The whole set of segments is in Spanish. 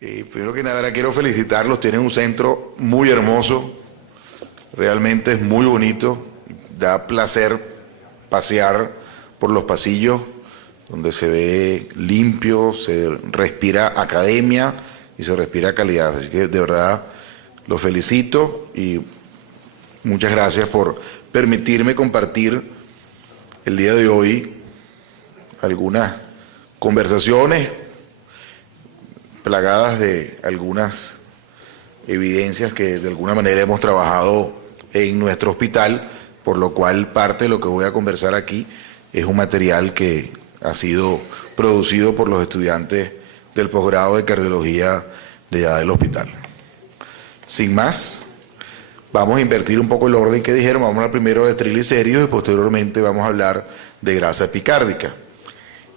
Primero que nada, quiero felicitarlos. Tienen un centro muy hermoso, realmente es muy bonito. Da placer pasear por los pasillos donde se ve limpio, se respira academia y se respira calidad. Así que de verdad los felicito y muchas gracias por permitirme compartir el día de hoy algunas conversaciones plagadas de algunas evidencias que de alguna manera hemos trabajado en nuestro hospital, por lo cual parte de lo que voy a conversar aquí es un material que ha sido producido por los estudiantes del posgrado de cardiología de allá del hospital. Sin más, vamos a invertir un poco el orden que dijeron. Vamos a hablar primero de triglicéridos y posteriormente vamos a hablar de grasa epicárdica.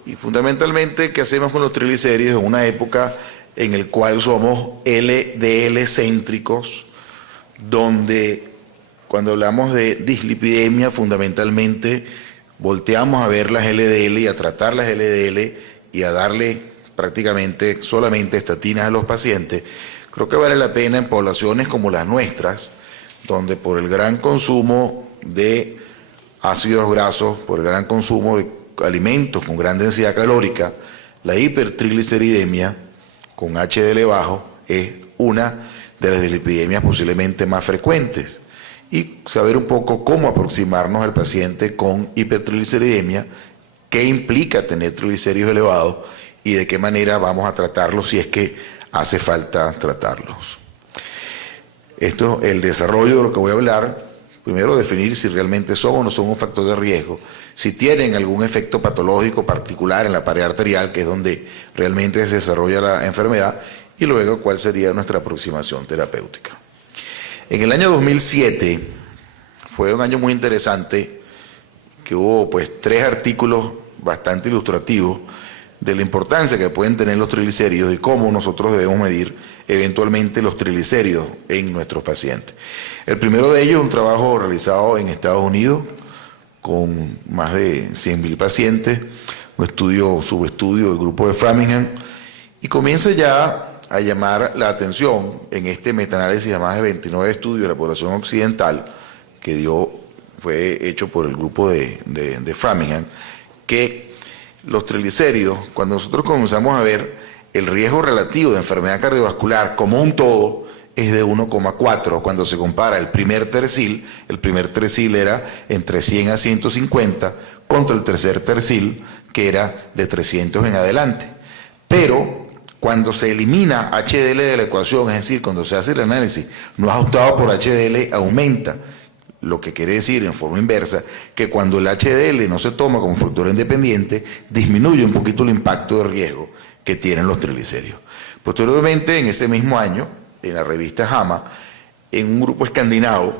Y fundamentalmente, ¿qué hacemos con los triglicéridos en una época en la cual somos LDL céntricos, donde cuando hablamos de dislipidemia fundamentalmente volteamos a ver las LDL y a tratar las LDL y a darle prácticamente solamente estatinas a los pacientes? Creo que vale la pena en poblaciones como las nuestras, donde por el gran consumo de ácidos grasos, por el gran consumo de alimentos con gran densidad calórica, la hipertrigliceridemia con HDL bajo es una de las dislipidemias posiblemente más frecuentes. Y saber un poco cómo aproximarnos al paciente con hipertrigliceridemia, qué implica tener triglicéridos elevados y de qué manera vamos a tratarlos si es que hace falta tratarlos. Esto es el desarrollo de lo que voy a hablar. Primero, definir si realmente son o no son un factor de riesgo, si tienen algún efecto patológico particular en la pared arterial, que es donde realmente se desarrolla la enfermedad, y luego cuál sería nuestra aproximación terapéutica. En el año 2007 fue un año muy interesante, que hubo pues 3 artículos bastante ilustrativos de la importancia que pueden tener los triglicéridos y cómo nosotros debemos medir eventualmente los triglicéridos en nuestros pacientes. El primero de ellos es un trabajo realizado en Estados Unidos con más de 100.000 pacientes, un subestudio del grupo de Framingham, y comienza ya a llamar la atención en este metaanálisis de más de 29 estudios de la población occidental que fue hecho por el grupo de Framingham, que los triglicéridos, cuando nosotros comenzamos a ver el riesgo relativo de enfermedad cardiovascular como un todo, es de 1,4 cuando se compara el primer tercil era entre 100 a 150 contra el tercer tercil que era de 300 en adelante. Pero cuando se elimina HDL de la ecuación, es decir, cuando se hace el análisis no ajustado por HDL, aumenta. Lo que quiere decir en forma inversa que cuando el HDL no se toma como factor independiente, disminuye un poquito el impacto de riesgo que tienen los triglicéridos. Posteriormente, en ese mismo año, en la revista JAMA, en un grupo escandinavo,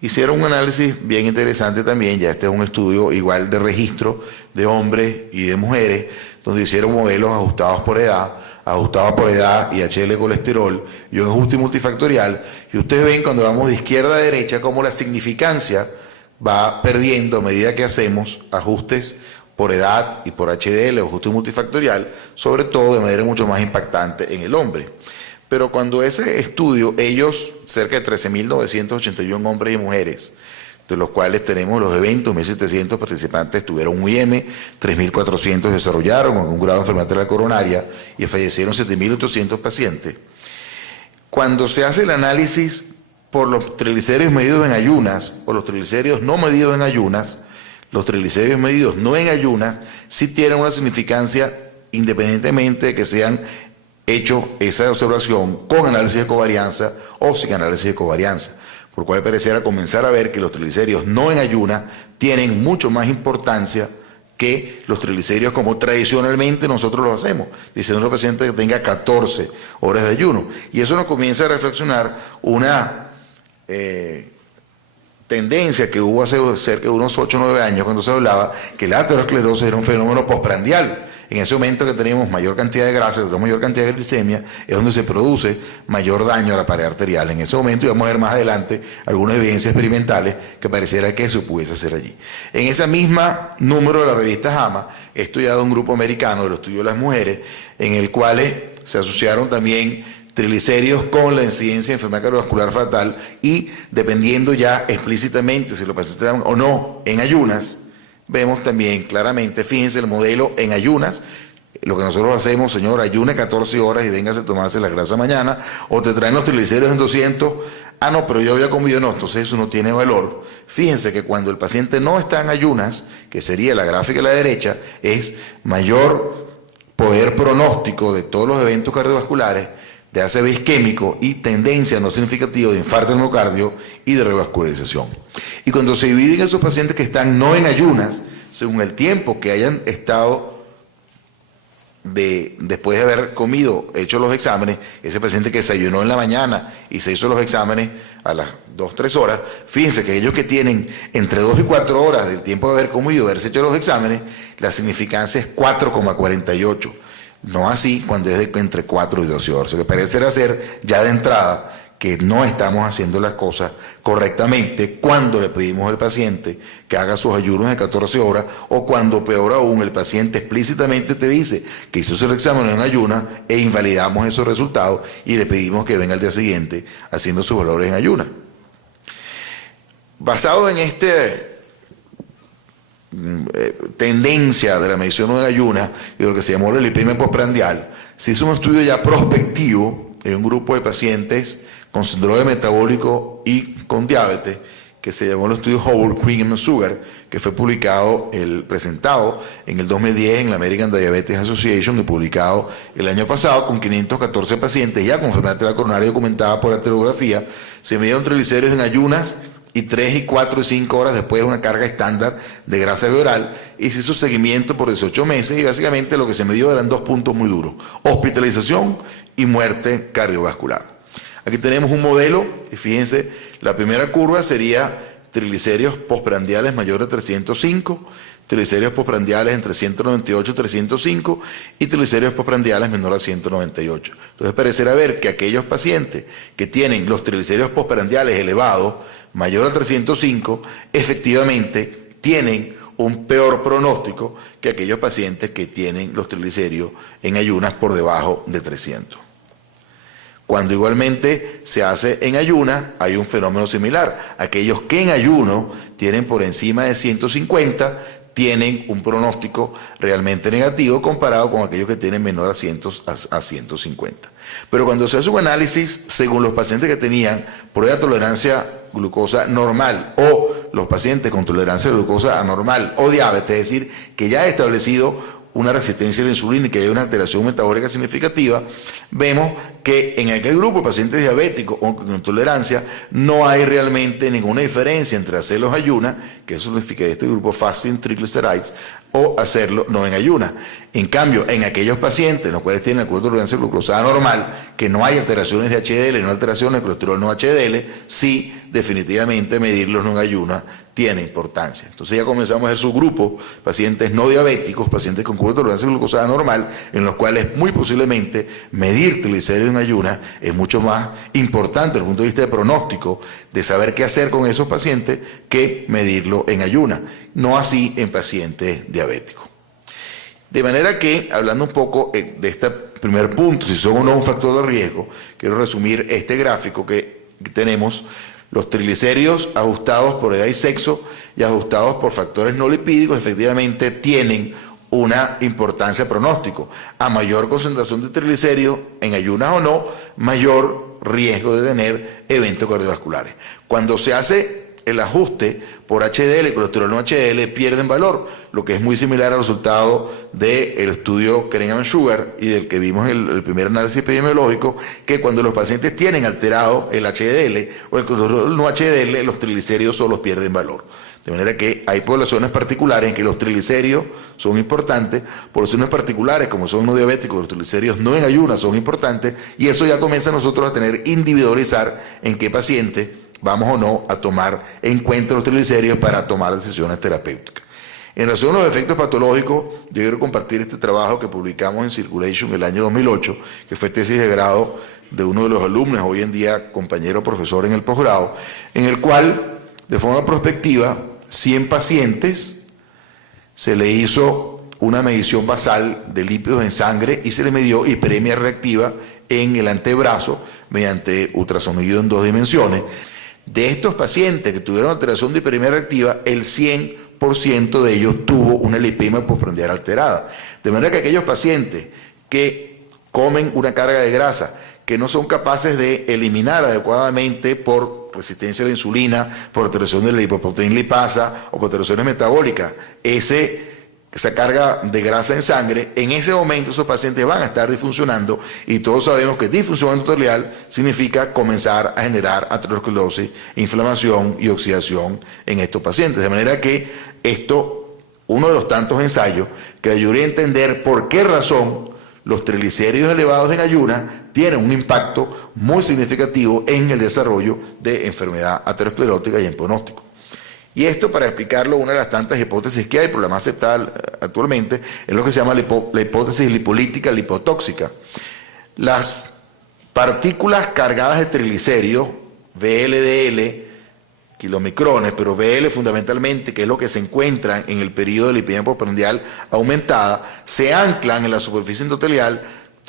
hicieron un análisis bien interesante también. Ya este es un estudio igual de registro de hombres y de mujeres, donde hicieron modelos ajustados por edad y HDL colesterol y un ajuste multifactorial, y ustedes ven cuando vamos de izquierda a derecha cómo la significancia va perdiendo a medida que hacemos ajustes por edad y por HDL, ajuste multifactorial, sobre todo de manera mucho más impactante en el hombre. Pero cuando ese estudio, ellos, cerca de 13.981 hombres y mujeres, de los cuales tenemos los eventos, 1.700 participantes tuvieron un IM, 3.400 desarrollaron con un grado de enfermedad arterial coronaria y fallecieron 7.800 pacientes. Cuando se hace el análisis por los triglicéridos medidos en ayunas o los triglicéridos no medidos en ayunas, los triglicéridos medidos no en ayunas sí tienen una significancia independientemente de que sean hecho esa observación con análisis de covarianza o sin análisis de covarianza, por cual pareciera comenzar a ver que los triglicéridos no en ayuna tienen mucho más importancia que los triglicéridos como tradicionalmente nosotros lo hacemos, diciendo al paciente que tenga 14 horas de ayuno. Y eso nos comienza a reflexionar una tendencia que hubo hace cerca de unos 8 o 9 años cuando se hablaba que la aterosclerosis era un fenómeno postprandial. En ese momento que tenemos mayor cantidad de grasa, que tenemos mayor cantidad de glicemia, es donde se produce mayor daño a la pared arterial. En ese momento, y vamos a ver más adelante algunas evidencias experimentales que pareciera que eso pudiese hacer allí. En esa misma número de la revista JAMA, he estudiado un grupo americano de los estudios de las mujeres, en el cual se asociaron también triglicéridos con la incidencia de enfermedad cardiovascular fatal y dependiendo ya explícitamente si los pacientes estaban o no en ayunas, vemos también claramente, fíjense el modelo en ayunas, lo que nosotros hacemos, señor, ayuna 14 horas y véngase a tomarse la grasa mañana, o te traen los triglicéridos en 200, ah no, pero yo había comido, no, entonces eso no tiene valor. Fíjense que cuando el paciente no está en ayunas, que sería la gráfica a la derecha, es mayor poder pronóstico de todos los eventos cardiovasculares, de ACV isquémico y tendencia no significativa de infarto del miocardio y de revascularización. Y cuando se dividen esos pacientes que están no en ayunas, según el tiempo que hayan estado después de haber comido, hecho los exámenes, ese paciente que desayunó en la mañana y se hizo los exámenes a las 2-3 horas, fíjense que aquellos que tienen entre 2 y 4 horas del tiempo de haber comido, haberse hecho los exámenes, la significancia es 4,48. No así cuando es de entre 4 y 12 horas. Lo que parece ser ya de entrada que no estamos haciendo las cosas correctamente cuando le pedimos al paciente que haga sus ayunos de 14 horas o cuando, peor aún, el paciente explícitamente te dice que hizo el examen en ayunas e invalidamos esos resultados y le pedimos que venga al día siguiente haciendo sus valores en ayunas. Basado en tendencia de la medición en ayunas y de lo que se llamó la lipemia postprandial, se hizo un estudio ya prospectivo en un grupo de pacientes con síndrome metabólico y con diabetes, que se llamó el estudio Howard, Cream and Sugar, que fue presentado en el 2010 en la American Diabetes Association y publicado el año pasado con 514 pacientes ya con enfermedad arterial coronaria documentada por arteriografía. Se midieron triglicéridos en ayunas y 3 y 4 y 5 horas después de una carga estándar de grasa viral y se hizo seguimiento por 18 meses y básicamente lo que se midió eran 2 puntos muy duros: hospitalización y muerte cardiovascular. Aquí tenemos un modelo y fíjense, la primera curva sería triglicéridos postprandiales mayor de 305, triglicéridos postprandiales entre 198 y 305 y triglicéridos postprandiales menor a 198. Entonces parecerá ver que aquellos pacientes que tienen los triglicéridos postprandiales elevados mayor a 305 efectivamente tienen un peor pronóstico que aquellos pacientes que tienen los triglicéridos en ayunas por debajo de 300. Cuando igualmente se hace en ayuna, hay un fenómeno similar. Aquellos que en ayuno tienen por encima de 150, tienen un pronóstico realmente negativo comparado con aquellos que tienen menor a 150. Pero cuando se hace un análisis, según los pacientes que tenían prueba de tolerancia glucosa normal o los pacientes con tolerancia a glucosa anormal o diabetes, es decir, que ya ha establecido una resistencia a la insulina y que hay una alteración metabólica significativa, vemos que en aquel grupo de pacientes diabéticos o con intolerancia no hay realmente ninguna diferencia entre hacerlos ayunas, que eso significa este grupo fasting triglycerides, o hacerlo no en ayunas. En cambio, en aquellos pacientes los cuales tienen la tolerancia a glucosa normal, que no hay alteraciones de HDL, no alteraciones de colesterol no HDL, sí definitivamente medirlos no en ayunas tiene importancia. Entonces ya comenzamos a ver subgrupos, pacientes no diabéticos, pacientes con tolerancia a glucosa normal, en los cuales muy posiblemente medir triglicéridos en ayunas es mucho más importante desde el punto de vista de pronóstico, de saber qué hacer con esos pacientes, que medirlo en ayunas. No así en pacientes diabéticos. De manera que, hablando un poco de este primer punto, si son o no un factor de riesgo, quiero resumir este gráfico que tenemos. Los triglicéridos ajustados por edad y sexo y ajustados por factores no lipídicos efectivamente tienen una importancia pronóstico. A mayor concentración de triglicéridos, en ayunas o no, mayor riesgo de tener eventos cardiovasculares. Cuando se hace el ajuste por HDL, colesterol no HDL, pierden valor, lo que es muy similar al resultado del estudio Cream and Sugar y del que vimos el primer análisis epidemiológico, que cuando los pacientes tienen alterado el HDL o el colesterol no HDL, los triglicéridos solo pierden valor. De manera que hay poblaciones particulares en que los triglicéridos son importantes, poblaciones particulares como son no diabéticos, los triglicéridos no en ayunas son importantes, y eso ya comienza nosotros a tener individualizar en qué paciente vamos o no a tomar en cuenta los triglicéridos para tomar decisiones terapéuticas. En relación a los efectos patológicos, yo quiero compartir este trabajo que publicamos en Circulation el año 2008, que fue tesis de grado de uno de los alumnos, hoy en día compañero profesor en el posgrado, en el cual, de forma prospectiva, 100 pacientes se le hizo una medición basal de lípidos en sangre y se le midió hiperemia reactiva en el antebrazo mediante ultrasonido en 2 dimensiones. De estos pacientes que tuvieron alteración de hiperemia reactiva, el 100% de ellos tuvo una lipemia postprandial alterada. De manera que aquellos pacientes que comen una carga de grasa, que no son capaces de eliminar adecuadamente por resistencia a la insulina, por alteración de la lipoproteína lipasa o por alteraciones metabólicas, esa carga de grasa en sangre, en ese momento esos pacientes van a estar disfuncionando y todos sabemos que disfunción endotelial significa comenzar a generar aterosclerosis, inflamación y oxidación en estos pacientes. De manera que esto, uno de los tantos ensayos que ayudaría a entender por qué razón los triglicéridos elevados en ayunas tienen un impacto muy significativo en el desarrollo de enfermedad aterosclerótica y en pronóstico. Y esto, para explicarlo, una de las tantas hipótesis que hay, pero la más aceptada actualmente, es lo que se llama la hipótesis lipolítica lipotóxica. Las partículas cargadas de triglicéridos, VLDL, kilomicrones, pero VL fundamentalmente, que es lo que se encuentra en el periodo de lipemia postprandial aumentada, se anclan en la superficie endotelial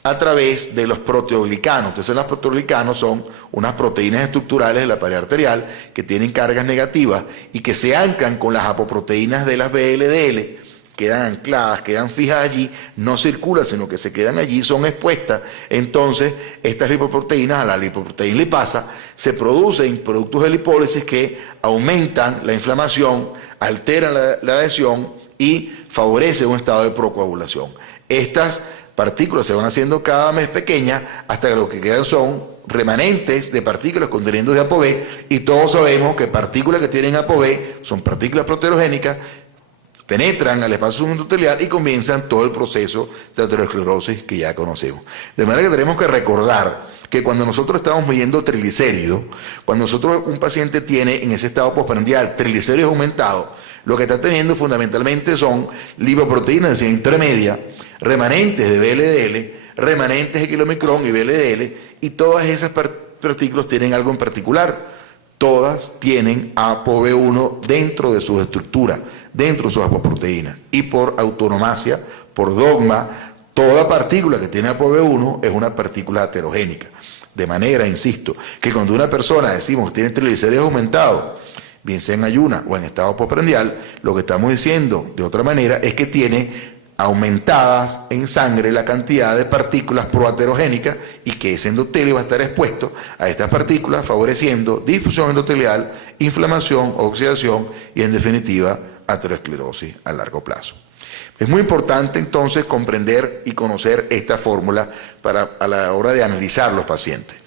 a través de los proteoglicanos. Entonces, los proteoglicanos son unas proteínas estructurales de la pared arterial que tienen cargas negativas y que se anclan con las apoproteínas de las VLDL, quedan ancladas, quedan fijas allí, no circulan, sino que se quedan allí, son expuestas. Entonces, estas lipoproteínas, a la lipoproteína lipasa, se producen productos de lipólisis que aumentan la inflamación, alteran la adhesión y favorecen un estado de procoagulación. Estas partículas se van haciendo cada vez pequeñas hasta que lo que quedan son remanentes de partículas conteniendo de ApoB, y todos sabemos que partículas que tienen ApoB son partículas proteogénicas, penetran al espacio endotelial y comienzan todo el proceso de aterosclerosis que ya conocemos. De manera que tenemos que recordar que cuando nosotros estamos midiendo triglicéridos, cuando un paciente tiene en ese estado postprandial triglicéridos aumentados, lo que está teniendo fundamentalmente son lipoproteínas de densidad intermedia, remanentes de VLDL, remanentes de kilomicrón y VLDL, y todas esas partículas tienen algo en particular. Todas tienen ApoB1 dentro de sus estructuras, dentro de sus apoproteínas. Y por autonomacia, por dogma, toda partícula que tiene ApoB1 es una partícula aterogénica. De manera, insisto, que cuando una persona decimos que tiene triglicéridos aumentados, bien sea en ayuna o en estado postprandial, lo que estamos diciendo de otra manera es que tiene aumentadas en sangre la cantidad de partículas proaterogénicas y que ese endotelio va a estar expuesto a estas partículas, favoreciendo difusión endotelial, inflamación, oxidación y, en definitiva, aterosclerosis a largo plazo. Es muy importante entonces comprender y conocer esta fórmula a la hora de analizar los pacientes.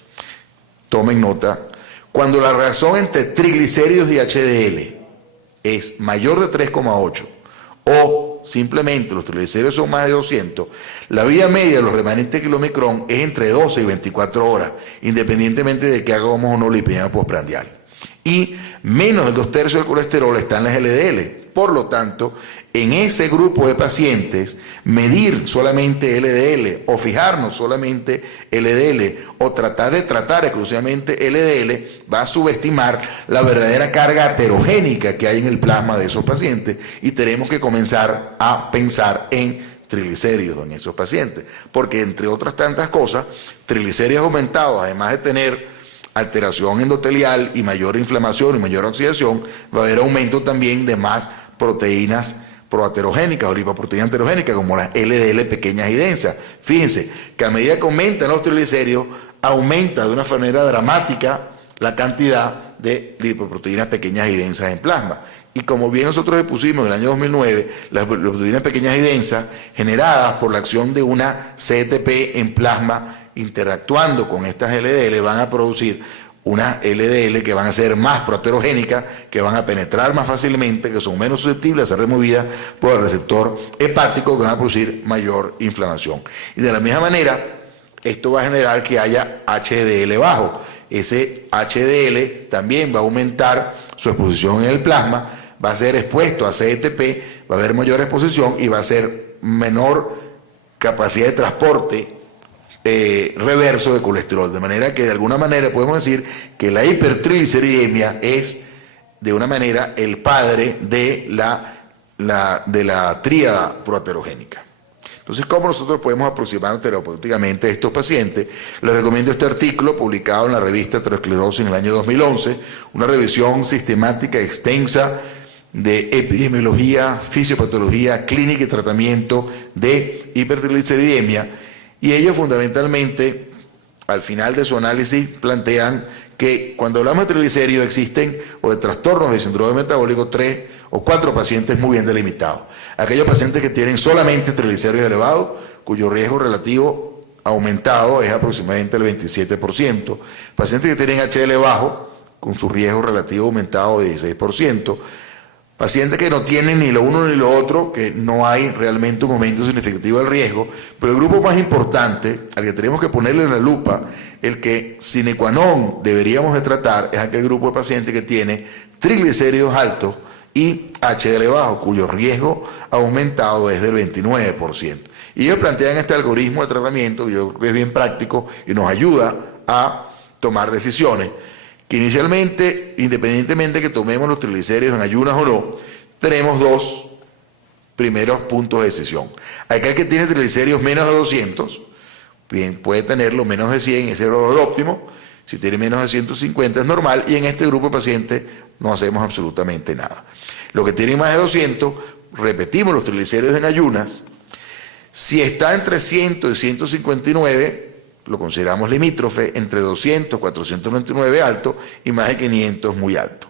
Tomen nota. Cuando la relación entre triglicéridos y HDL es mayor de 3,8 o simplemente los triglicéridos son más de 200, la vida media de los remanentes de kilomicrón es entre 12 y 24 horas, independientemente de que hagamos o no lipemia postprandial. Y menos del 2/3 del colesterol está en las LDL. Por lo tanto, en ese grupo de pacientes, medir solamente LDL o fijarnos solamente LDL o tratar de tratar exclusivamente LDL va a subestimar la verdadera carga aterogénica que hay en el plasma de esos pacientes, y tenemos que comenzar a pensar en triglicéridos en esos pacientes, porque entre otras tantas cosas, triglicéridos aumentados, además de tener alteración endotelial y mayor inflamación y mayor oxidación, va a haber aumento también de más proteínas proaterogénicas o lipoproteínas aterogénicas como las LDL pequeñas y densas. Fíjense que a medida que aumentan los triglicéridos, aumenta de una manera dramática la cantidad de lipoproteínas pequeñas y densas en plasma. Y como bien nosotros expusimos en el año 2009, las lipoproteínas pequeñas y densas generadas por la acción de una CETP en plasma interactuando con estas LDL van a producir unas LDL que van a ser más proaterogénicas, que van a penetrar más fácilmente, que son menos susceptibles a ser removidas por el receptor hepático, que van a producir mayor inflamación. Y de la misma manera, esto va a generar que haya HDL bajo. Ese HDL también va a aumentar su exposición en el plasma, va a ser expuesto a CETP, va a haber mayor exposición y va a ser menor capacidad de transporte reverso de colesterol, de manera que de alguna manera podemos decir que la hipertrigliceridemia es de una manera el padre de la tríada proaterogénica. Entonces, ¿cómo nosotros podemos aproximarnos terapéuticamente a estos pacientes? Les recomiendo este artículo publicado en la revista Aterosclerosis en el año 2011, una revisión sistemática extensa de epidemiología, fisiopatología, clínica y tratamiento de hipertrigliceridemia, y ellos fundamentalmente, al final de su análisis, plantean que cuando hablamos de triglicéridos existen, o de trastornos de síndrome metabólico, 3 o 4 pacientes muy bien delimitados. Aquellos pacientes que tienen solamente triglicéridos elevados, cuyo riesgo relativo aumentado es aproximadamente el 27%. Pacientes que tienen HDL bajo, con su riesgo relativo aumentado de 16%. Pacientes que no tienen ni lo uno ni lo otro, que no hay realmente un aumento significativo del riesgo, pero el grupo más importante, al que tenemos que ponerle en la lupa, el que sine qua non deberíamos de tratar, es aquel grupo de pacientes que tiene triglicéridos altos y HDL bajo, cuyo riesgo ha aumentado desde el 29%. Y ellos plantean este algoritmo de tratamiento, yo creo que es bien práctico y nos ayuda a tomar decisiones, que inicialmente, independientemente de que tomemos los triglicéridos en ayunas o no, tenemos dos primeros puntos de decisión. Aquel que tiene triglicéridos menos de 200, bien, puede tenerlo menos de 100, ese es el valor óptimo. Si tiene menos de 150 es normal, y en este grupo de pacientes no hacemos absolutamente nada. Los que tienen más de 200, repetimos los triglicéridos en ayunas. Si está entre 100 y 159, lo consideramos limítrofe, entre 200 y 499 alto, y más de 500 muy alto.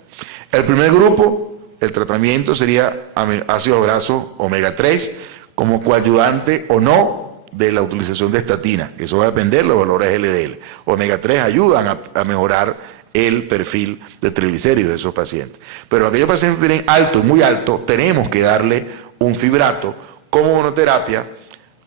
El primer grupo, el tratamiento sería ácido graso omega 3 como coayudante o no de la utilización de estatina, que eso va a depender de los valores LDL. Omega 3 ayudan a mejorar el perfil de triglicéridos de esos pacientes. Pero aquellos pacientes que tienen alto y muy alto, tenemos que darle un fibrato como monoterapia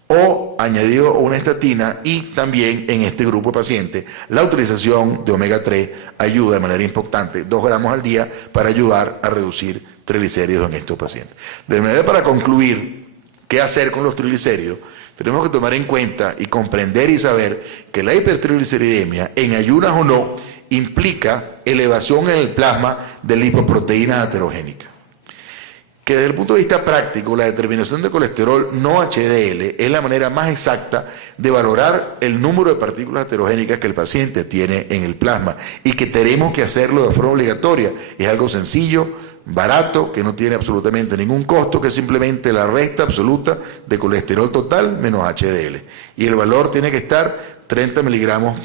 o añadido a una estatina, y también en este grupo de pacientes la utilización de omega 3 ayuda de manera importante, 2 gramos al día, para ayudar a reducir triglicéridos en estos pacientes. De manera, para concluir, ¿qué hacer con los triglicéridos? Tenemos que tomar en cuenta y comprender y saber que la hipertrigliceridemia, en ayunas o no, implica elevación en el plasma de lipoproteínas aterogénicas. Que desde el punto de vista práctico, la determinación de colesterol no HDL es la manera más exacta de valorar el número de partículas aterogénicas que el paciente tiene en el plasma, y que tenemos que hacerlo de forma obligatoria. Es algo sencillo, barato, que no tiene absolutamente ningún costo, que es simplemente la resta absoluta de colesterol total menos HDL. Y el valor tiene que estar 30 miligramos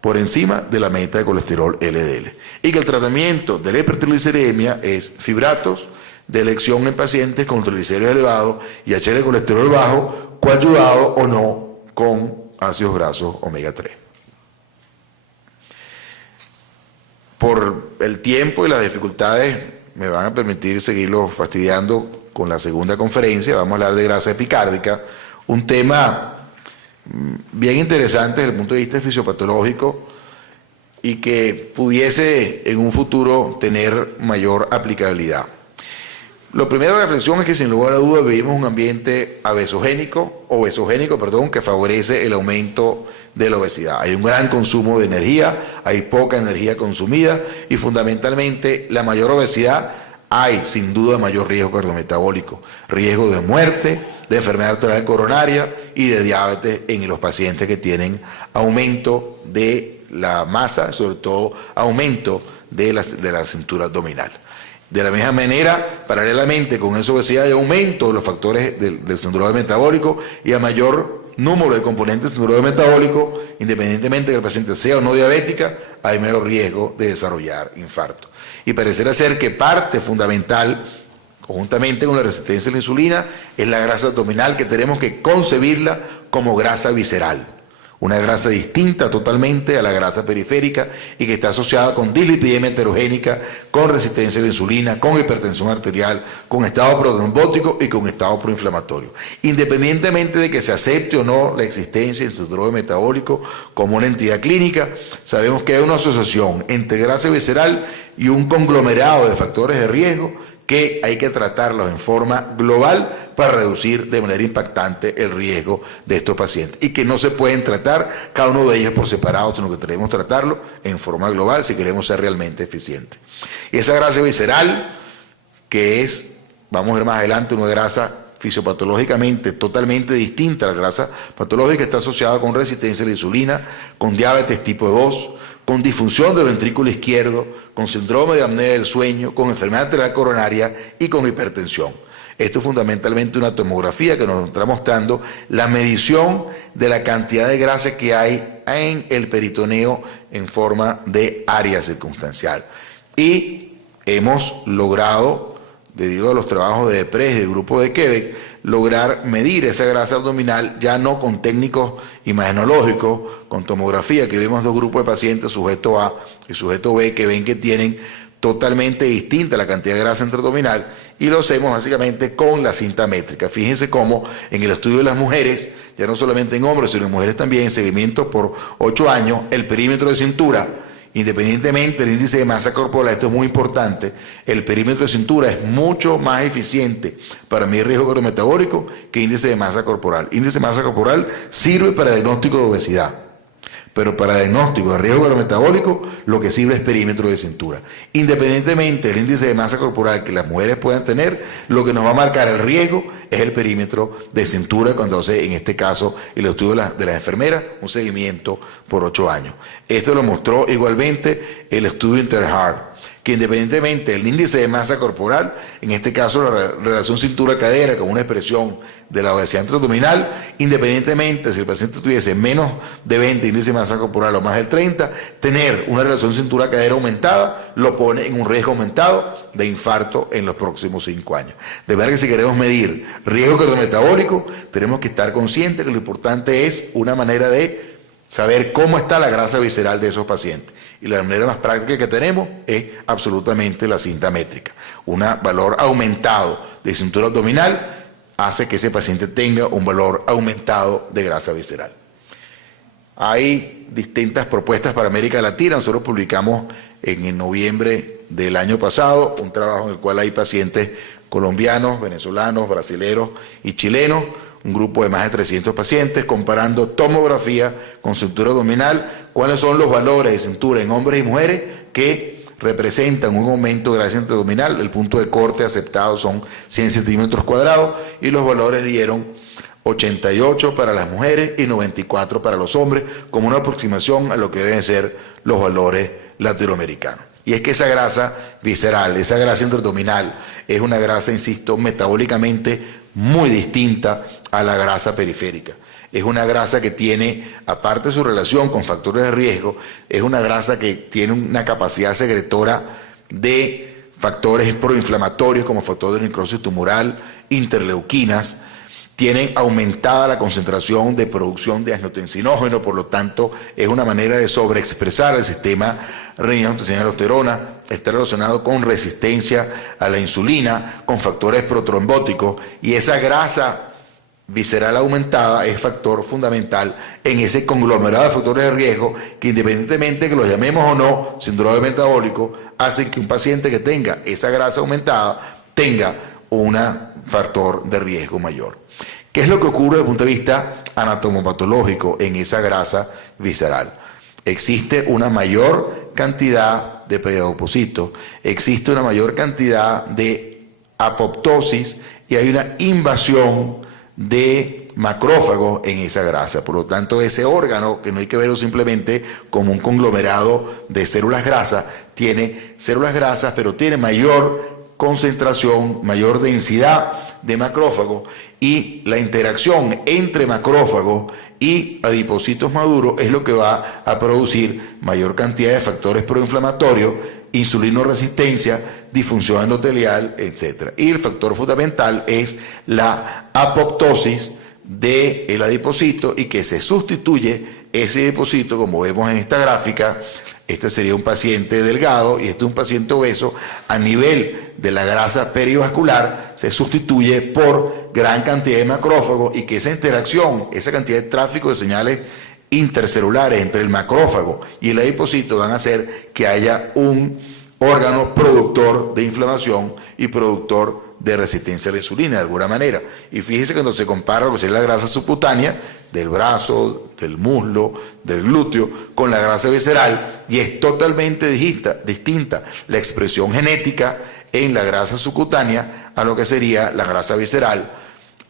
por encima de la meta de colesterol LDL. Y que el tratamiento de la hipertrigliceridemia es fibratos, de elección en pacientes con triglicéridos elevados y HDL de colesterol bajo, coayudado o no con ácidos grasos omega 3. Por el tiempo y las dificultades me van a permitir seguirlo fastidiando con la segunda conferencia. Vamos a hablar de grasa epicárdica, un tema bien interesante desde el punto de vista fisiopatológico y que pudiese en un futuro tener mayor aplicabilidad. Lo primero de reflexión es que sin lugar a dudas vivimos un ambiente obesogénico, que favorece el aumento de la obesidad. Hay un gran consumo de energía, hay poca energía consumida, y fundamentalmente la mayor obesidad, hay sin duda mayor riesgo cardiometabólico, riesgo de muerte, de enfermedad arterial coronaria y de diabetes en los pacientes que tienen aumento de la masa, sobre todo aumento de la cintura abdominal. De la misma manera, paralelamente con esa obesidad, hay aumento de los factores del síndrome metabólico, y a mayor número de componentes del síndrome metabólico, independientemente de que el paciente sea o no diabética, hay mayor riesgo de desarrollar infarto. Y pareciera ser que parte fundamental, conjuntamente con la resistencia a la insulina, es la grasa abdominal, que tenemos que concebirla como grasa visceral. Una grasa distinta totalmente a la grasa periférica y que está asociada con dislipidemia heterogénica, con resistencia a la insulina, con hipertensión arterial, con estado protrombótico y con estado proinflamatorio. Independientemente de que se acepte o no la existencia del síndrome metabólico como una entidad clínica, sabemos que hay una asociación entre grasa visceral y un conglomerado de factores de riesgo que hay que tratarlos en forma global para reducir de manera impactante el riesgo de estos pacientes y que no se pueden tratar cada uno de ellos por separado, sino que tenemos que tratarlo en forma global si queremos ser realmente eficientes. Y esa grasa visceral, que es, vamos a ver más adelante, una grasa fisiopatológicamente totalmente distinta a la grasa patológica, está asociada con resistencia a la insulina, con diabetes tipo 2, con disfunción del ventrículo izquierdo, con síndrome de apnea del sueño, con enfermedad arterial coronaria y con hipertensión. Esto es fundamentalmente una tomografía que nos está mostrando la medición de la cantidad de grasa que hay en el peritoneo en forma de área circunstancial. Y hemos logrado, debido a los trabajos de DEPRES del grupo de Quebec, lograr medir esa grasa abdominal ya no con técnicos imagenológicos, con tomografía, que vemos dos grupos de pacientes, sujeto A y sujeto B, que ven que tienen totalmente distinta la cantidad de grasa intraabdominal, y lo hacemos básicamente con la cinta métrica. Fíjense cómo en el estudio de las mujeres, ya no solamente en hombres, sino en mujeres también, en seguimiento por 8 años, el perímetro de cintura, independientemente del índice de masa corporal, esto es muy importante, el perímetro de cintura es mucho más eficiente para medir riesgo cardiometabólico que índice de masa corporal. Índice de masa corporal sirve para diagnóstico de obesidad, pero para diagnóstico de riesgo cardiometabólico lo que sirve es perímetro de cintura. Independientemente del índice de masa corporal que las mujeres puedan tener, lo que nos va a marcar el riesgo es el perímetro de cintura, cuando hace, en este caso, el estudio de las enfermeras, un seguimiento por 8 años. Esto lo mostró igualmente el estudio Interheart, que independientemente del índice de masa corporal, en este caso la relación cintura-cadera con una expresión de la obesidad intraabdominal, independientemente si el paciente tuviese menos de 20 índice de masa corporal o más del 30, tener una relación cintura-cadera aumentada lo pone en un riesgo aumentado de infarto en los próximos 5 años. De manera que si queremos medir riesgo cardiometabólico, tenemos que estar conscientes que lo importante es una manera de saber cómo está la grasa visceral de esos pacientes. Y la manera más práctica que tenemos es absolutamente la cinta métrica. Un valor aumentado de cintura abdominal hace que ese paciente tenga un valor aumentado de grasa visceral. Hay distintas propuestas para América Latina. Nosotros publicamos en noviembre del año pasado un trabajo en el cual hay pacientes colombianos, venezolanos, brasileros y chilenos, un grupo de más de 300 pacientes, comparando tomografía con cintura abdominal, cuáles son los valores de cintura en hombres y mujeres que representan un aumento de grasa intraabdominal. El punto de corte aceptado son 100 centímetros cuadrados y los valores dieron 88 para las mujeres y 94 para los hombres, como una aproximación a lo que deben ser los valores latinoamericanos. Y es que esa grasa visceral, esa grasa intraabdominal, es una grasa, insisto, metabólicamente muy distinta a la grasa periférica. Es una grasa que tiene, aparte de su relación con factores de riesgo, es una grasa que tiene una capacidad secretora de factores proinflamatorios como factor de necrosis tumoral, interleuquinas, tienen aumentada la concentración de producción de angiotensinógeno, por lo tanto es una manera de sobreexpresar el sistema renina-angiotensina-aldosterona, está relacionado con resistencia a la insulina, con factores protrombóticos, y esa grasa visceral aumentada es factor fundamental en ese conglomerado de factores de riesgo que, independientemente que los llamemos o no síndrome metabólico, hacen que un paciente que tenga esa grasa aumentada tenga un factor de riesgo mayor. ¿Qué es lo que ocurre desde el punto de vista anatomopatológico en esa grasa visceral? Existe una mayor cantidad de periadopocitos, existe una mayor cantidad de apoptosis y hay una invasión de macrófagos en esa grasa. Por lo tanto, ese órgano, que no hay que verlo simplemente como un conglomerado de células grasas, tiene células grasas, pero tiene mayor concentración, mayor densidad de macrófagos, y la interacción entre macrófagos y adipocitos maduros es lo que va a producir mayor cantidad de factores proinflamatorios, insulinoresistencia, disfunción endotelial, etc. Y el factor fundamental es la apoptosis del adipocito, y que se sustituye ese adipocito, como vemos en esta gráfica. Este sería un paciente delgado y este es un paciente obeso. A nivel de la grasa perivascular se sustituye por gran cantidad de macrófagos, y que esa interacción, esa cantidad de tráfico de señales intercelulares entre el macrófago y el adipocito van a hacer que haya un órgano productor de inflamación y productor de resistencia a la insulina de alguna manera. Y fíjese que cuando se compara lo que es la grasa subcutánea del brazo, del muslo, del glúteo con la grasa visceral, y es totalmente distinta la expresión genética en la grasa subcutánea a lo que sería la grasa visceral.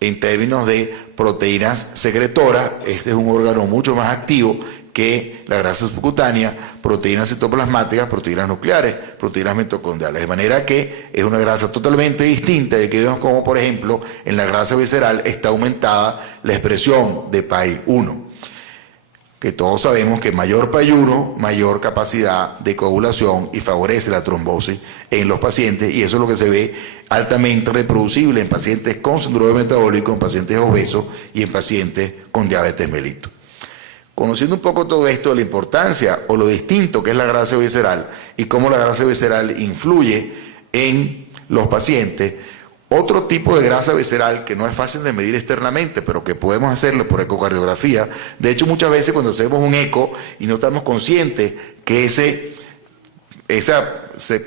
En términos de proteínas secretoras, este es un órgano mucho más activo que la grasa subcutánea, proteínas citoplasmáticas, proteínas nucleares, proteínas mitocondriales. De manera que es una grasa totalmente distinta, de que vemos como, por ejemplo, en la grasa visceral está aumentada la expresión de PAI-1, que todos sabemos que mayor PAI-1, mayor capacidad de coagulación y favorece la trombosis en los pacientes, y eso es lo que se ve altamente reproducible en pacientes con síndrome metabólico, en pacientes obesos y en pacientes con diabetes mellitus. Conociendo un poco todo esto, la importancia o lo distinto que es la grasa visceral y cómo la grasa visceral influye en los pacientes, otro tipo de grasa visceral que no es fácil de medir externamente, pero que podemos hacerlo por ecocardiografía. De hecho, muchas veces cuando hacemos un eco y no estamos conscientes que ese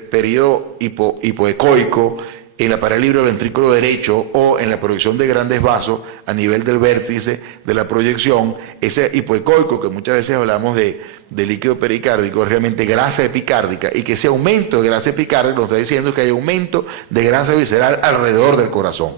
periodo hipoecoico en la pared libre del ventrículo derecho o en la proyección de grandes vasos a nivel del vértice de la proyección, ese hipoecoico que muchas veces hablamos de líquido pericárdico, es realmente grasa epicárdica, y que ese aumento de grasa epicárdica nos está diciendo que hay aumento de grasa visceral alrededor del corazón.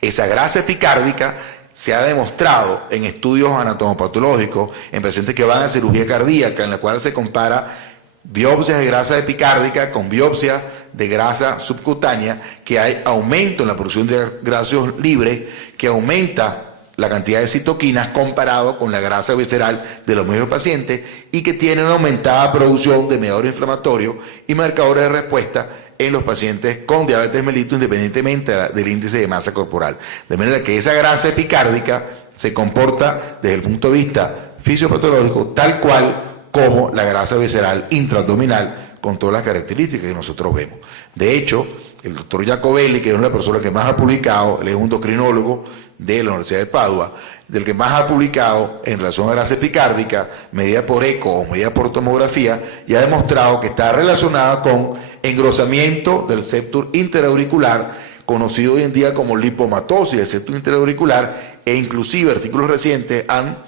Esa grasa epicárdica se ha demostrado en estudios anatomopatológicos en pacientes que van a cirugía cardíaca, en la cual se compara biopsias de grasa epicárdica con biopsias de grasa subcutánea, que hay aumento en la producción de gaseos libres, que aumenta la cantidad de citoquinas comparado con la grasa visceral de los mismos pacientes, y que tiene una aumentada producción de mediadores inflamatorios y marcadores de respuesta en los pacientes con diabetes mellitus, independientemente del índice de masa corporal. De manera que esa grasa epicárdica se comporta desde el punto de vista fisiopatológico tal cual como la grasa visceral intraabdominal, con todas las características que nosotros vemos. De hecho, el doctor Jacobelli, que es una persona que más ha publicado, él es un endocrinólogo de la Universidad de Padua, del que más ha publicado en relación a grasa epicárdica, medida por eco o medida por tomografía, y ha demostrado que está relacionada con engrosamiento del septum interauricular, conocido hoy en día como lipomatosis del septum interauricular, e inclusive artículos recientes han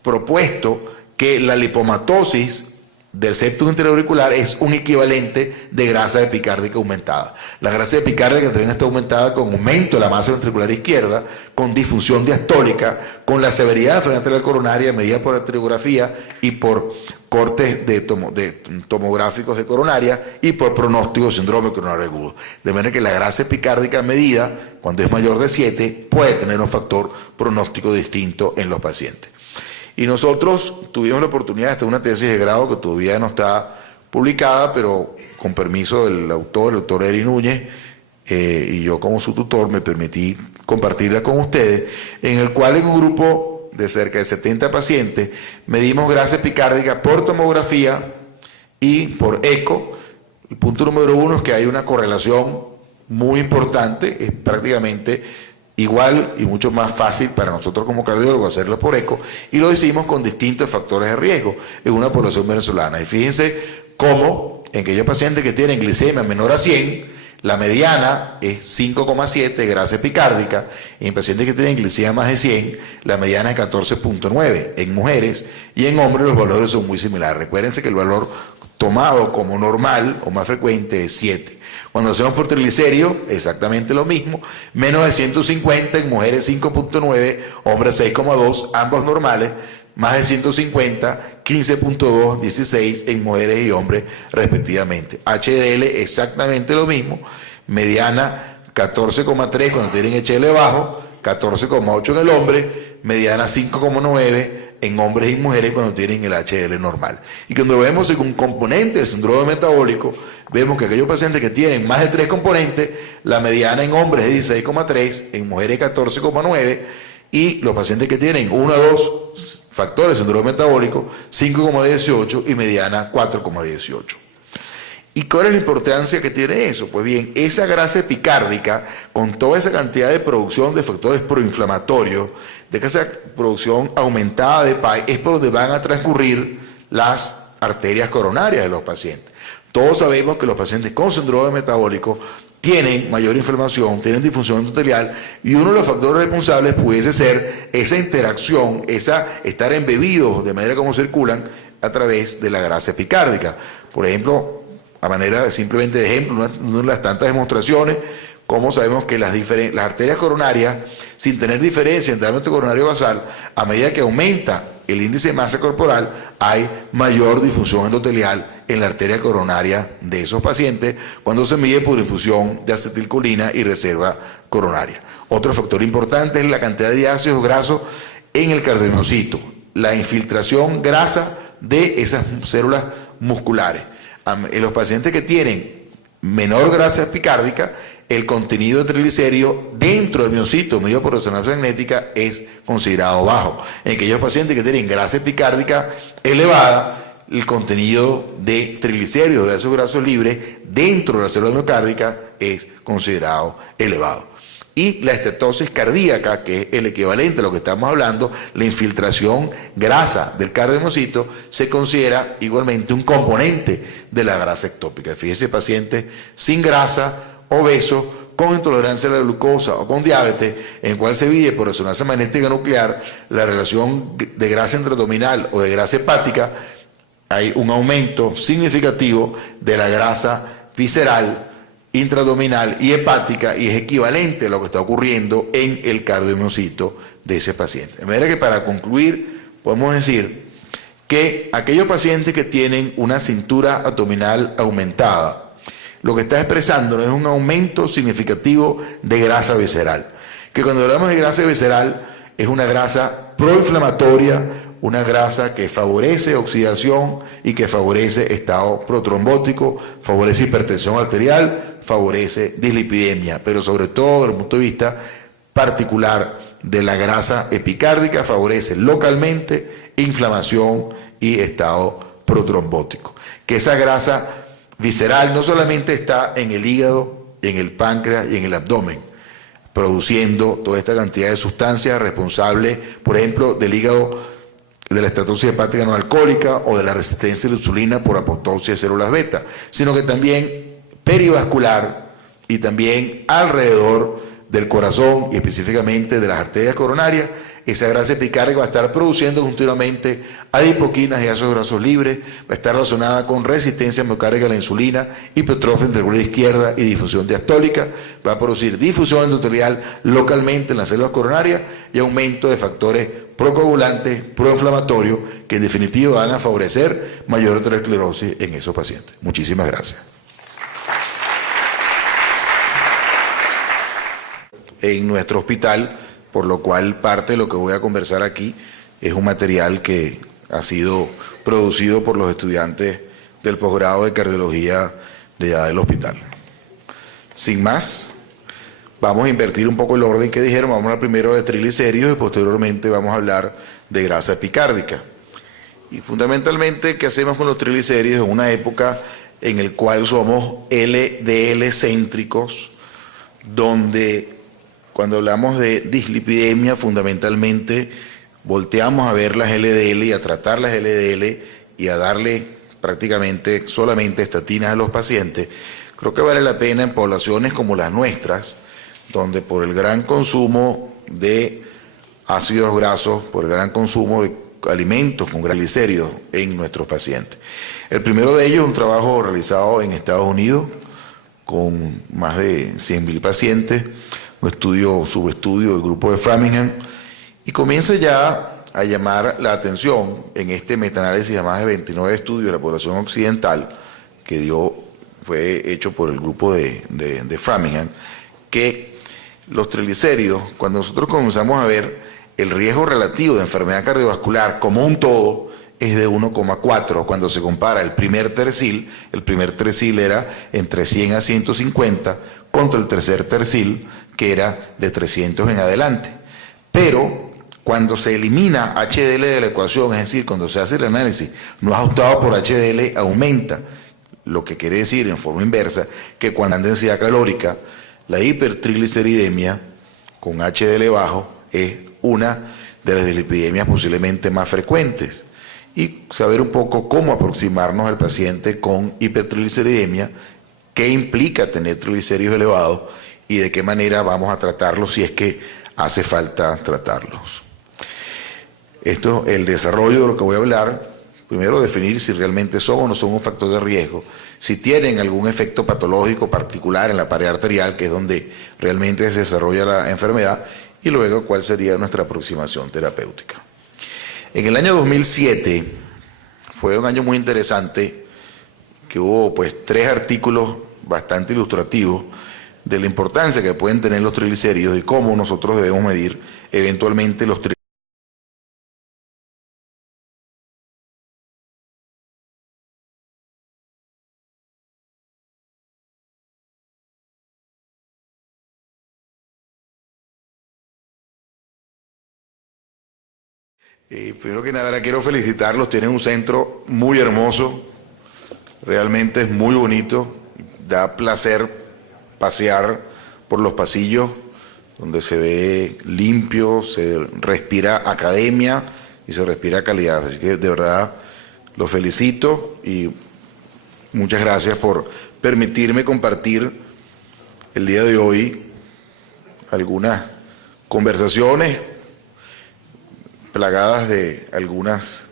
propuesto que la lipomatosis del septum interauricular es un equivalente de grasa epicárdica aumentada. La grasa epicárdica también está aumentada con aumento de la masa ventricular izquierda, con disfunción diastólica, con la severidad de enfermedad arterial coronaria medida por arteriografía y por cortes de tomográficos de coronaria y por pronóstico de síndrome coronario agudo. De manera que la grasa epicárdica medida, cuando es mayor de 7, puede tener un factor pronóstico distinto en los pacientes. Y nosotros tuvimos la oportunidad de hacer una tesis de grado que todavía no está publicada, pero con permiso del autor, el doctor Eri Núñez, y yo como su tutor me permití compartirla con ustedes, en el cual en un grupo de cerca de 70 pacientes medimos grasa epicárdica por tomografía y por eco. El punto número 1 es que hay una correlación muy importante, es prácticamente igual y mucho más fácil para nosotros como cardiólogos hacerlo por eco, y lo hicimos con distintos factores de riesgo en una población venezolana. Y fíjense cómo en aquellos pacientes que tienen glicemia menor a 100, la mediana es 5,7 de grasa epicárdica, y en pacientes que tienen glicemia más de 100, la mediana es 14,9 en mujeres, y en hombres los valores son muy similares. Recuérdense que el valor tomado como normal o más frecuente es 7. Cuando hacemos por triglicéridos, exactamente lo mismo, menos de 150 en mujeres 5,9, hombres 6,2, ambos normales, más de 150, 15,2, 16 en mujeres y hombres respectivamente. HDL exactamente lo mismo, mediana 14,3 cuando tienen HDL bajo, 14,8 en el hombre, mediana 5,9 en hombres y mujeres cuando tienen el HDL normal. Y cuando vemos un componente del síndrome metabólico, vemos que aquellos pacientes que tienen más de 3 componentes, la mediana en hombres es 16,3, en mujeres 14,9, y los pacientes que tienen 1 a 2 factores de síndrome metabólico, 5,18 y mediana 4,18. ¿Y cuál es la importancia que tiene eso? Pues bien, esa grasa epicárdica, con toda esa cantidad de producción de factores proinflamatorios, de que esa producción aumentada de PAI, es por donde van a transcurrir las arterias coronarias de los pacientes. Todos sabemos que los pacientes con síndrome metabólico tienen mayor inflamación, tienen disfunción endotelial, y uno de los factores responsables pudiese ser esa interacción, estar embebidos de manera como circulan a través de la grasa epicárdica. Por ejemplo, a manera de simplemente de ejemplo, una de las tantas demostraciones, como sabemos que las arterias coronarias, sin tener diferencia entre el diámetro coronario basal, a medida que aumenta el índice de masa corporal, hay mayor difusión endotelial en la arteria coronaria de esos pacientes cuando se mide por infusión de acetilcolina y reserva coronaria. Otro factor importante es la cantidad de ácidos grasos en el cardiomiocito, la infiltración grasa de esas células musculares. En los pacientes que tienen menor grasa epicárdica, el contenido de triglicéridos dentro del miocito medido por resonancia magnética es considerado bajo. En aquellos pacientes que tienen grasa epicárdica elevada, el contenido de triglicéridos, de ácidos grasos libres, dentro de la célula miocárdica es considerado elevado. Y la estatosis cardíaca, que es el equivalente a lo que estamos hablando, la infiltración grasa del cardiomiocito, se considera igualmente un componente de la grasa ectópica. Fíjese, paciente sin grasa, obeso, con intolerancia a la glucosa o con diabetes, en el cual se mide por resonancia magnética nuclear la relación de grasa intraabdominal o de grasa hepática, hay un aumento significativo de la grasa visceral, intraabdominal y hepática, y es equivalente a lo que está ocurriendo en el cardiomiocito de ese paciente. De manera que, para concluir, podemos decir que aquellos pacientes que tienen una cintura abdominal aumentada, lo que está expresando es un aumento significativo de grasa visceral, que cuando hablamos de grasa visceral es una grasa proinflamatoria, una grasa que favorece oxidación y que favorece estado protrombótico, favorece hipertensión arterial, favorece dislipidemia, pero sobre todo desde el punto de vista particular de la grasa epicárdica, favorece localmente inflamación y estado protrombótico. Que esa grasa visceral no solamente está en el hígado, en el páncreas y en el abdomen, produciendo toda esta cantidad de sustancias responsables, por ejemplo, del hígado, de la estatosis hepática no alcohólica o de la resistencia a la insulina por apoptosis de células beta, sino que también perivascular y también alrededor del corazón y específicamente de las arterias coronarias, esa grasa epicárdica va a estar produciendo continuamente adipoquinas y ácidos grasos libres, va a estar relacionada con resistencia miocárdica a la insulina, hipertrofia ventricular izquierda y difusión diastólica, va a producir difusión endotelial localmente en las células coronarias y aumento de factores procoagulantes, proinflamatorios, que en definitiva van a favorecer mayor aterosclerosis en esos pacientes. Muchísimas gracias. En nuestro hospital, por lo cual parte de lo que voy a conversar aquí es un material que ha sido producido por los estudiantes del posgrado de cardiología de allá del hospital. Sin más, vamos a invertir un poco el orden que dijeron, vamos a hablar primero de triglicéridos y posteriormente vamos a hablar de grasa epicárdica. Y fundamentalmente, ¿qué hacemos con los triglicéridos en una época en la cual somos LDL céntricos, donde cuando hablamos de dislipidemia, fundamentalmente volteamos a ver las LDL y a tratar las LDL y a darle prácticamente solamente estatinas a los pacientes? Creo que vale la pena en poblaciones como las nuestras, donde por el gran consumo de ácidos grasos, por el gran consumo de alimentos con triglicéridos en nuestros pacientes. El primero de ellos es un trabajo realizado en Estados Unidos con más de 100.000 pacientes, un subestudio del grupo de Framingham, y comienza ya a llamar la atención en este metaanálisis de más de 29 estudios de la población occidental que fue hecho por el grupo de Framingham, que los triglicéridos, cuando nosotros comenzamos a ver el riesgo relativo de enfermedad cardiovascular como un todo, es de 1,4 cuando se compara el primer tercil era entre 100 a 150 contra el tercer tercil que era de 300 en adelante. Pero cuando se elimina HDL de la ecuación, es decir, cuando se hace el análisis no ajustado por HDL, aumenta, lo que quiere decir en forma inversa que cuando hay densidad calórica, la hipertrigliceridemia con HDL bajo es una de las dislipidemias posiblemente más frecuentes. y saber un poco cómo aproximarnos al paciente con hipertrigliceridemia, qué implica tener triglicéridos elevados y de qué manera vamos a tratarlos si es que hace falta tratarlos. Esto es el desarrollo de lo que voy a hablar. Primero, definir si realmente son o no son un factor de riesgo, si tienen algún efecto patológico particular en la pared arterial, que es donde realmente se desarrolla la enfermedad, y luego cuál sería nuestra aproximación terapéutica. En el año 2007 fue un año muy interesante, que hubo pues 3 artículos bastante ilustrativos de la importancia que pueden tener los triglicéridos y cómo nosotros debemos medir eventualmente los triglicéridos. Primero que nada, quiero felicitarlos, tienen un centro muy hermoso, realmente es muy bonito, da placer pasear por los pasillos donde se ve limpio, se respira academia y se respira calidad, así que de verdad los felicito y muchas gracias por permitirme compartir el día de hoy algunas conversaciones plagadas de algunas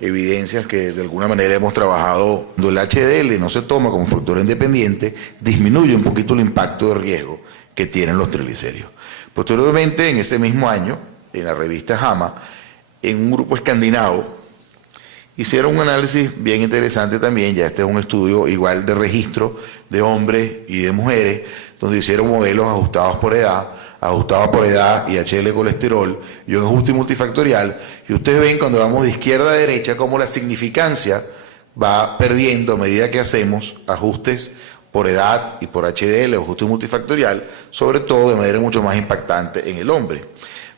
evidencias que de alguna manera hemos trabajado. Cuando el HDL no se toma como factor independiente, disminuye un poquito el impacto de riesgo que tienen los triglicéridos. Posteriormente, en ese mismo año, en la revista JAMA, en un grupo escandinavo, hicieron un análisis bien interesante también, ya este es un estudio igual de registro de hombres y de mujeres, donde hicieron modelos ajustados por edad y HDL colesterol y un ajuste multifactorial, y ustedes ven cuando vamos de izquierda a derecha cómo la significancia va perdiendo a medida que hacemos ajustes por edad y por HDL, ajuste multifactorial, sobre todo de manera mucho más impactante en el hombre.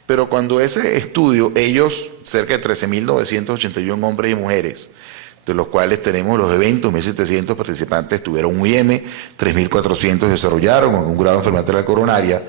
Pero cuando ese estudio, ellos, cerca de 13.981 hombres y mujeres, de los cuales tenemos los eventos, 1.700 participantes tuvieron un IM, 3.400 desarrollaron con un grado de enfermedad arterial coronaria,